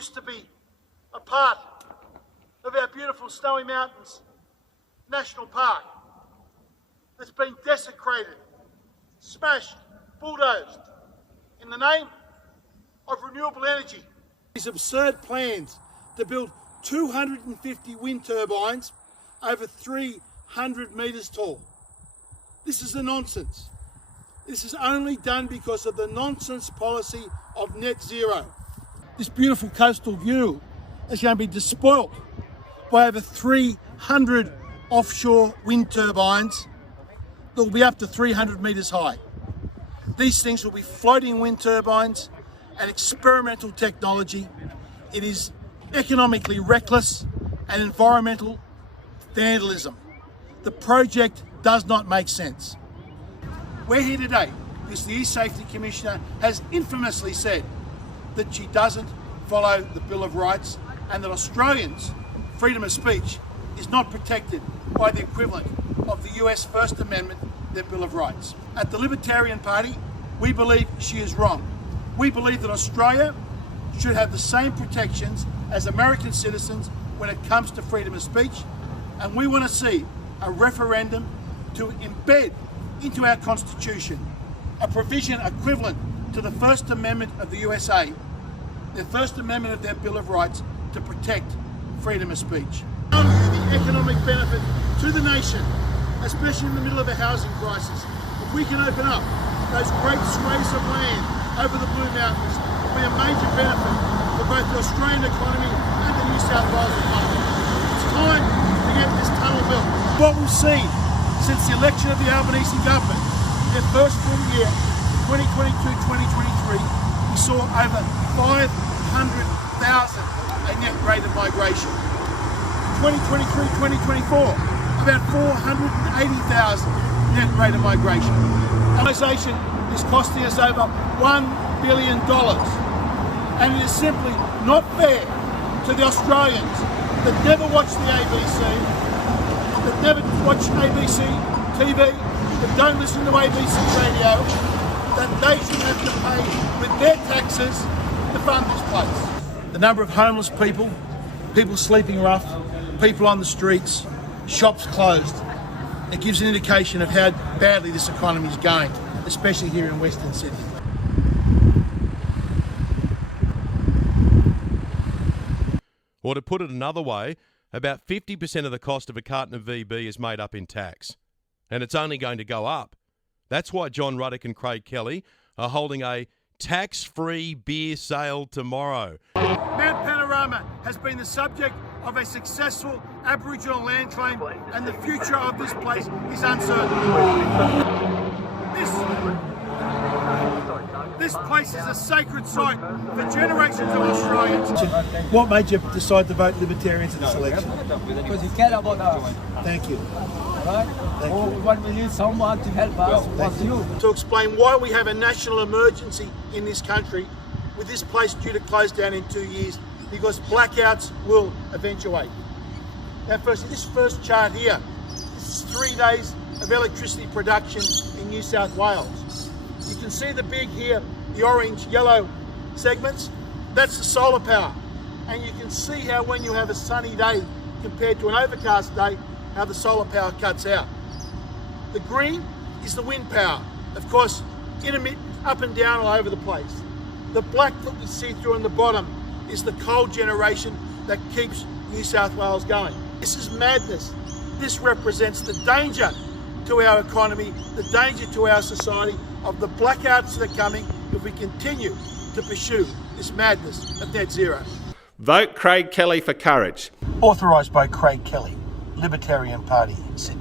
used to be a part of our beautiful Snowy Mountains National Park that's been desecrated, smashed, bulldozed in the name of renewable energy. These absurd plans to build 250 wind turbines over 300 metres tall. This is a nonsense. This is only done because of the nonsense policy of net zero. This beautiful coastal view is going to be despoilt by over 300 offshore wind turbines that will be up to 300 metres high. These things will be floating wind turbines and experimental technology. It is economically reckless and environmental vandalism. The project does not make sense. We're here today because the East Safety Commissioner has infamously said that she doesn't follow the Bill of Rights and that Australians' freedom of speech is not protected by the equivalent of the US First Amendment, their Bill of Rights. At the Libertarian Party, we believe she is wrong. We believe that Australia should have the same protections as American citizens when it comes to freedom of speech, and we want to see a referendum to embed into our Constitution a provision equivalent to the First Amendment of the USA, the First Amendment of their Bill of Rights, to protect freedom of speech. The economic benefit to the nation, especially in the middle of a housing crisis, if we can open up those great swathes of land over the Blue Mountains, it will be a major benefit for both the Australian economy and the New South Wales economy. It's time to get this tunnel built. What we've seen since the election of the Albanese government, their first full year, 2022-2023, we saw over 500,000 a net rate of migration. 2023-2024, about 480,000 net rate of migration. Organisation is costing us over $1 billion, and it is simply not fair to the Australians that never watch the ABC, that never watch ABC TV, that don't listen to ABC radio, that they should have to pay with their taxes to fund this place. The number of homeless people, people sleeping rough, people on the streets, shops closed, it gives an indication of how badly this economy is going, especially here in Western Sydney. Or to put it another way, about 50% of the cost of a carton of VB is made up in tax. And it's only going to go up. That's why John Ruddick and Craig Kelly are holding a tax-free beer sale tomorrow. Mount Panorama has been the subject of a successful Aboriginal land claim, and the future of this place is uncertain. This place is a sacred site for generations of Australians. What made you decide to vote Libertarians in this election? Because you care about us. Thank you. Right? Thank you. When we need someone to help us, what's you? To explain why we have a national emergency in this country, with this place due to close down in 2 years, because blackouts will eventuate. Now, firstly, this first chart here, this is 3 days of electricity production in New South Wales. You can see the big here, the orange, yellow segments. That's the solar power. And you can see how when you have a sunny day compared to an overcast day, how the solar power cuts out. The green is the wind power. Of course, intermittent, up and down all over the place. The black that we see through on the bottom is the coal generation that keeps New South Wales going. This is madness. This represents the danger to our economy, the danger to our society of the blackouts that are coming if we continue to pursue this madness of net zero. Vote Craig Kelly for courage. Authorised by Craig Kelly, Libertarian Party, Sydney.